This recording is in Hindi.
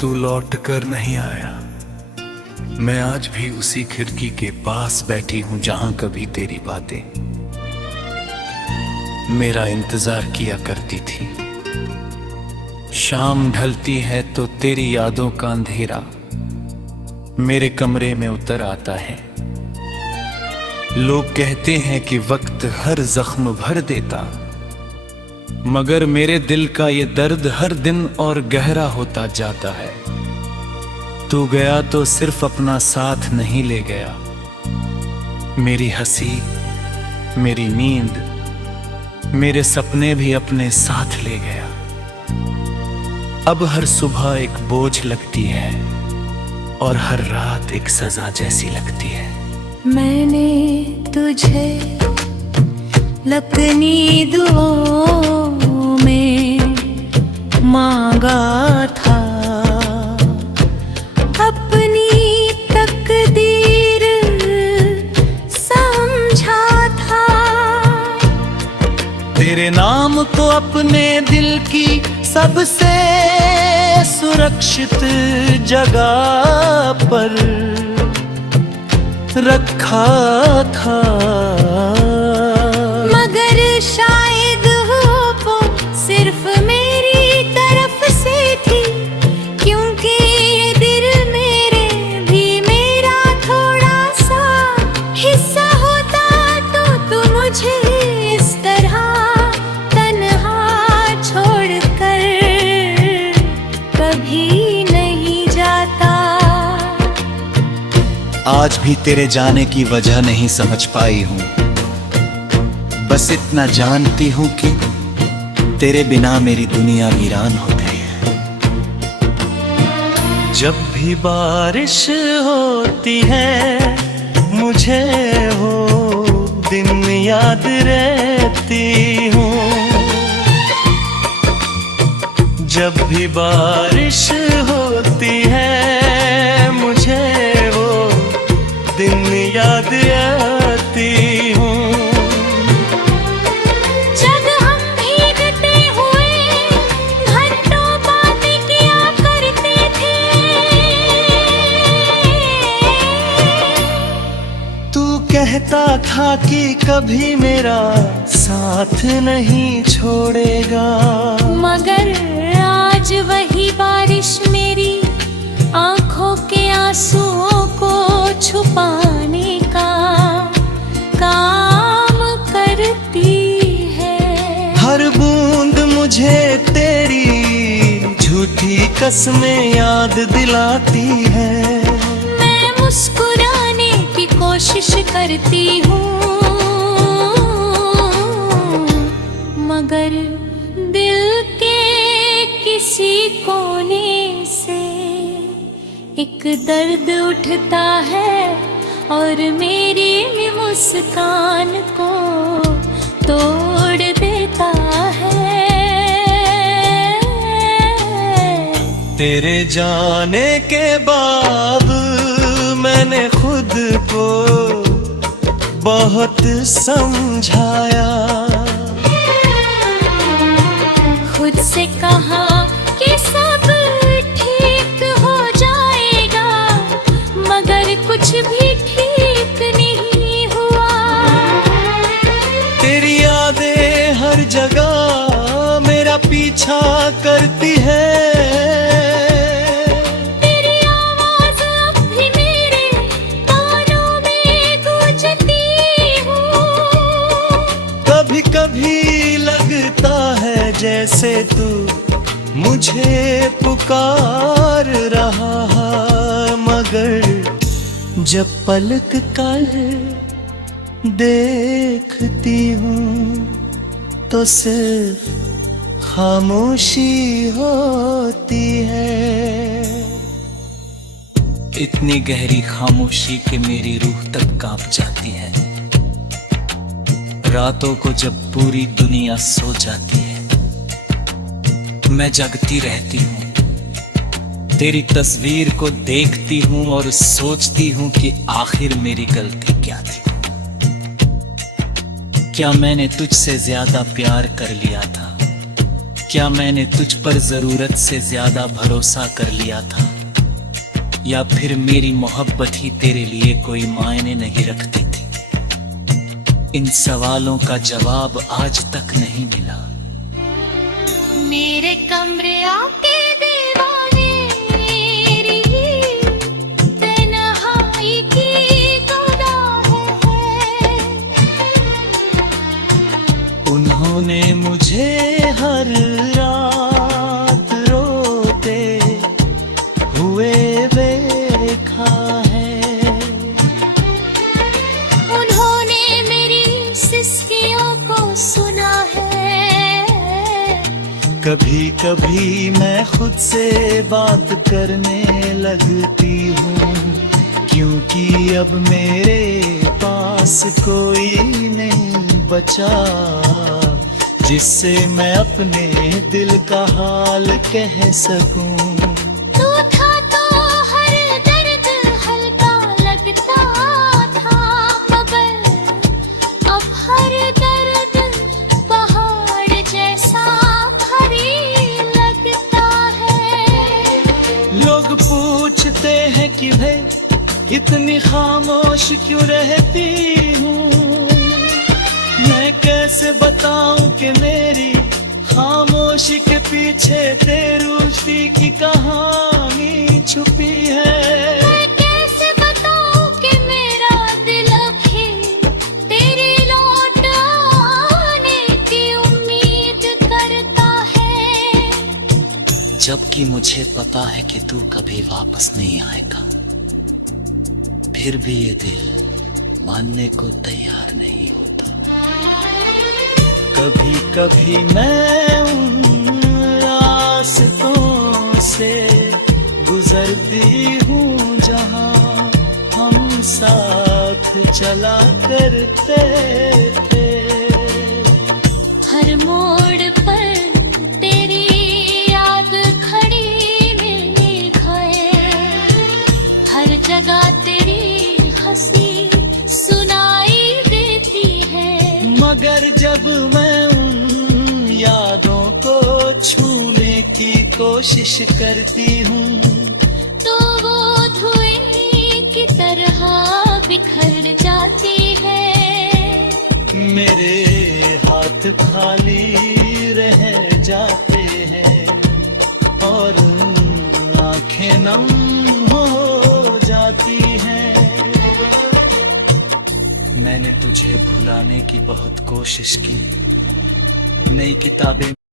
तू लौट कर नहीं आया, मैं आज भी उसी खिड़की के पास बैठी हूं जहां कभी तेरी बातें मेरा इंतजार किया करती थी। शाम ढलती है तो तेरी यादों का अंधेरा मेरे कमरे में उतर आता है। लोग कहते हैं कि वक्त हर जख्म भर देता, मगर मेरे दिल का ये दर्द हर दिन और गहरा होता जाता है। तू गया तो सिर्फ अपना साथ नहीं ले गया, मेरी हंसी, मेरी नींद, मेरे सपने भी अपने साथ ले गया। अब हर सुबह एक बोझ लगती है और हर रात एक सजा जैसी लगती है। मैंने तुझे अपनी दुआओं में मांगा था, अपनी तकदीर समझा था। तेरे नाम को अपने दिल की सबसे सुरक्षित जगह पर रखा था, मगर शायद वो सिर्फ मेरी तरफ से थी, क्योंकि ये दिल मेरे भी मेरा थोड़ा सा हिस्सा होता तो तू मुझे इस तरह तन्हा छोड़कर कभी नहीं जाता। आज भी तेरे जाने की वजह नहीं समझ पाई हूँ, बस इतना जानती हूँ कि तेरे बिना मेरी दुनिया वीरान हो गई है। जब भी बारिश होती है मुझे वो दिन याद रहती हूँ। जब भी बारिश होती है मुझे वो दिन याद आती हूँ। जब हम भीगते हुए घंटों बातें किया करते थे, तू कहता था कि कभी मेरा साथ नहीं छोड़ेगा, मगर आज वही बारिश मेरी आंखों के आंसुओं को छुपाने का काम करती है। हर बूंद मुझे तेरी झूठी कसमें याद दिलाती है। मैं मुस्कुराने की कोशिश करती हूँ, मगर दिल के किसी कोने से एक दर्द उठता है और मेरी मुस्कान को तोड़ देता है। तेरे जाने के बाद मैंने खुद को बहुत समझाया, खुद से कहा कि सब ठीक हो जाएगा, मगर कुछ भी ठीक नहीं हुआ। तेरी यादें हर जगह मेरा पीछा करती है। तेरी आवाज अब भी मेरे कानों में गूंजती हूँ। कभी कभी लगता है जैसे तू मुझे पुकार रहा है, मगर जब पलक कर देखती हूँ तो सिर्फ खामोशी होती है। इतनी गहरी खामोशी कि मेरी रूह तक कांप जाती है। रातों को जब पूरी दुनिया सो जाती है, मैं जगती रहती हूँ, तेरी तस्वीर को देखती हूँ और सोचती हूँ कि आखिर मेरी गलती क्या थी। क्या मैंने तुझसे ज्यादा प्यार कर लिया था क्या मैंने तुझ पर जरूरत से ज्यादा भरोसा कर लिया था, या फिर मेरी मोहब्बत ही तेरे लिए कोई मायने नहीं रखती थी? इन सवालों का जवाब आज तक नहीं मिला। मेरे कमरे आके दीवाने मेरी तन्हाई की गवाह है। उन्होंने मुझे हर रात रोते हुए देखा है। उन्होंने मेरी सिसकियों को सुना है। कभी कभी मैं खुद से बात करने लगती हूँ, क्योंकि अब मेरे पास कोई नहीं बचा जिससे मैं अपने दिल का हाल कह सकूं। तू था तो हर दर्द हल्का लगता था, मगर अब हर दर्द पहाड़ जैसा भारी लगता है। लोग पूछते हैं कि भाई इतनी खामोश क्यों रहती हूँ। मैं कैसे बताऊं कि मेरी खामोशी के पीछे बेरुखी की कहानी छुपी है। मैं कैसे बताऊं कि मेरा दिल भी तेरे लौट आने की उम्मीद करता है। जबकि मुझे पता है कि तू कभी वापस नहीं आएगा, फिर भी ये दिल मानने को तैयार नहीं होता। कभी कभी मैं उन रास्तों से गुजरती हूँ जहाँ हम साथ चला करते थे। हर मोड़ पर तेरी याद खड़ी निगाहे, हर जगह तेरी हंसी सुनाई देती है। मगर जब मैं उन यादों को छूने की कोशिश करती हूँ, तो वो धुएं की तरह बिखर जाती है। मेरे हाथ खाली रह जाते हैं और आंखें नम हो जाती हैं। मैंने तुझे भुलाने की बहुत कोशिश की, नई किताबें